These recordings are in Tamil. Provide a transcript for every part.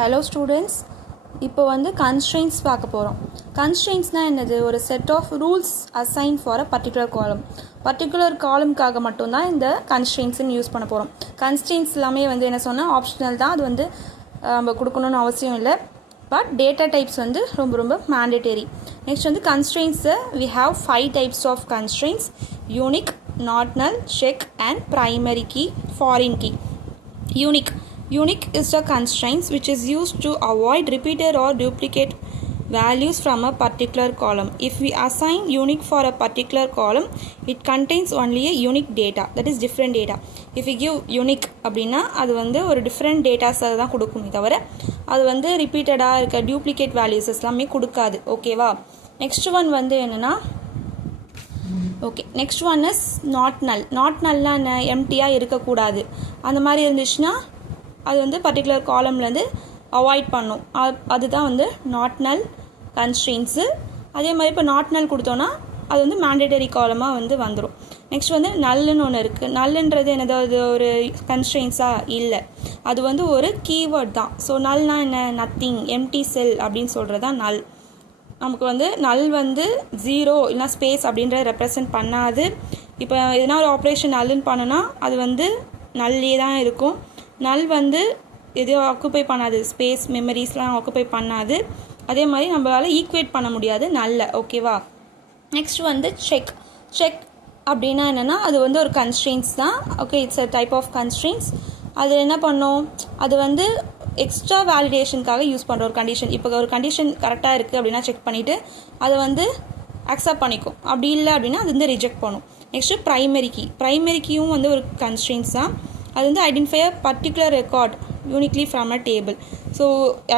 Hello students, இப்போ வந்து constraints பார்க்க போகிறோம். Constraintsனா என்னது? ஒரு set of rules assigned for a particular column. Particular columnக்காக மட்டும்தான் இந்த constraintsன்னு யூஸ் பண்ண போகிறோம். Constraints எல்லாமே வந்து என்ன சொன்னால் ஆப்ஷனல் தான், அது வந்து நம்ம கொடுக்கணும்னு அவசியம் இல்லை. பட் டேட்டா டைப்ஸ் வந்து ரொம்ப மேண்டேட்டரி. நெக்ஸ்ட் வந்து constraints we have 5 types of constraints: unique, not null, check and primary key, foreign key. Unique is a constraint which is used to avoid repeated or duplicate values from a particular column. If we assign unique for a particular column, it contains only a unique data, that is different data. If we give unique அப்படின்னா அது வந்து ஒரு different datas தான் கொடுக்குமே தவிர அது வந்து ரிப்பீட்டடாக இருக்க duplicate values எல்லாமே கொடுக்காது. ஓகேவா? நெக்ஸ்ட் ஒன் வந்து என்னென்னா நெக்ஸ்ட் ஒன் இஸ் நாட் நல்னா என்ன? எம்டியாக இருக்கக்கூடாது. அந்த மாதிரி இருந்துச்சுன்னா அது வந்து பர்டிகுலர் காலம்லேருந்து அவாய்ட் பண்ணும். அதுதான் வந்து நாட் நல் கன்ஸ்ட்ரெயின்ஸு. அதே மாதிரி இப்போ நாட் நல் கொடுத்தோன்னா அது வந்து மேண்டேட்டரி காலமாக வந்து வந்துடும். நெக்ஸ்ட் வந்து நல்லுன்னு ஒன்று இருக்குது. நல்லுன்றது என்னது? அது ஒரு கன்ஸ்ட்ரெயின்ஸாக இல்லை, அது வந்து ஒரு கீவேர்ட் தான். ஸோ நல்னா என்ன? நத்திங், எம்டி செல் அப்படின்னு சொல்கிறது தான் நல். நமக்கு வந்து நல் வந்து ஜீரோ இல்லைனா ஸ்பேஸ் அப்படின்றத ரெப்ரசன்ட் பண்ணாது. இப்போ எதனா ஒரு ஆப்ரேஷன் நல்லுன்னு பண்ணோன்னா அது வந்து நல்லே தான் இருக்கும். நல் வந்து எதையும் ஆக்குப்பை பண்ணாது, ஸ்பேஸ் மெமரிஸ்லாம் ஆக்குப்பை பண்ணாது. அதே மாதிரி நம்மளால் ஈக்குவேட் பண்ண முடியாது நல்ல. ஓகேவா? நெக்ஸ்ட் வந்து செக் அப்படின்னா என்னென்னா அது வந்து ஒரு கன்ஸ்ட்ரெயின்ஸ் தான். Okay, it's a type of constraints. அது என்ன பண்ணோம்? அது வந்து எக்ஸ்ட்ரா வேலிடேஷனுக்காக யூஸ் பண்ணுற ஒரு கண்டிஷன். இப்போ ஒரு கண்டிஷன் கரெக்டாக இருக்குது அப்படின்னா செக் பண்ணிவிட்டு அதை வந்து அக்செப்ட் பண்ணிக்கும். அப்படி இல்லை அப்படின்னா அது வந்து ரிஜெக்ட் பண்ணும். நெக்ஸ்ட்டு ப்ரைமரி கீயும் வந்து ஒரு கன்ஸ்ட்ரெயின்ஸ் தான். அது வந்து identify a particular record uniquely from a table. So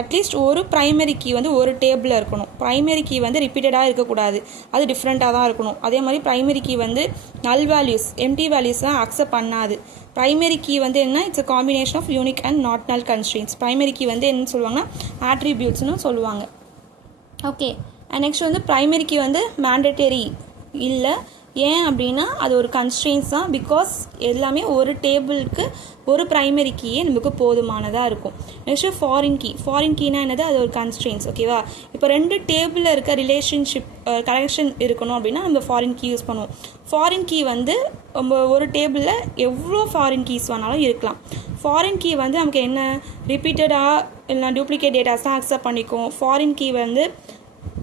at least ஒரு ப்ரைமரி கீ வந்து ஒரு டேபிளில் இருக்கணும். ப்ரைமரி கீ வந்து ரிப்பீட்டடாக இருக்கக்கூடாது, அது டிஃப்ரெண்ட்டாக தான் இருக்கணும். அதே மாதிரி ப்ரைமரி கீ வந்து நல் வேல்யூஸ், எம்டி வேல்யூஸ்லாம் அக்செப்ட் பண்ணாது. ப்ரைமரி கீ வந்து என்ன? It's a combination of unique and not null constraints. Primary key வந்து என்னன்னு சொல்லுவாங்கன்னா ஆட்ரிபியூட்ஸ்னு சொல்லுவாங்க. ஓகே, அண்ட் நெக்ஸ்ட் வந்து ப்ரைமரி கீ வந்து மேண்டேட்டரி இல்லை. ஏன் அப்படின்னா அது ஒரு கன்ஸ்ட்ரெயின்ஸ் தான். பிகாஸ் எல்லாமே ஒரு டேபிளுக்கு ஒரு ப்ரைமரி கீயே நமக்கு போதுமானதாக இருக்கும். நெக்ஸ்ட்டு ஃபாரின் கீனா என்னது? அது ஒரு கன்ஸ்ட்ரெயின்ஸ். ஓகேவா? இப்போ ரெண்டு டேபிளில் இருக்க ரிலேஷன்ஷிப் கனெக்ஷன் இருக்கணும் அப்படின்னா நம்ம ஃபாரின் கீ யூஸ் பண்ணுவோம். ஃபாரின் கீ வந்து நம்ம ஒரு டேபிளில் எவ்வளோ ஃபாரின் கீஸ் வேணாலும் இருக்கலாம். ஃபாரின் கீ வந்து நமக்கு என்ன? ரிப்பீட்டடாக இல்லைனா டூப்ளிகேட் டேட்டாஸ் தான் அக்செப்ட் பண்ணிக்கும். ஃபாரின் கீ வந்து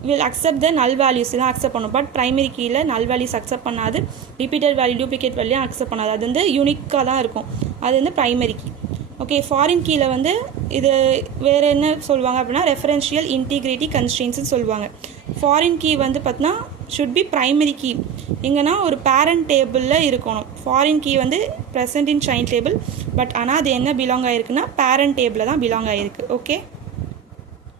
will accept the null values தான் அக்செப்ட் பண்ணும். பட் ப்ரைமரி கீயில் null values அக்செப்ட் பண்ணாது, repeated value duplicate value accept பண்ணாது. அது வந்து யூனிக்காக தான் இருக்கும். அது வந்து ப்ரைமரி கீ. ஓகே, ஃபாரின் கீயில் வந்து இது வேறு என்ன சொல்லுவாங்க அப்படின்னா ரெஃபரன்ஷியல் இன்டிகிரிட்டி கன்ஸ்ட்ரெயின்ஸ்னு சொல்லுவாங்க. ஃபாரின் கீ வந்து பார்த்தீங்கன்னா ஷுட் பி ப்ரைமரி கீ. எங்கன்னா ஒரு பேரண்ட் டேபிளில் இருக்கணும். ஃபாரின் கீ வந்து present in child table, but ஆனால் அது என்ன பிலாங் ஆகிருக்குன்னா பேரண்ட் டேபிளில் தான் பிலாங் ஆகிருக்கு. ஓகே.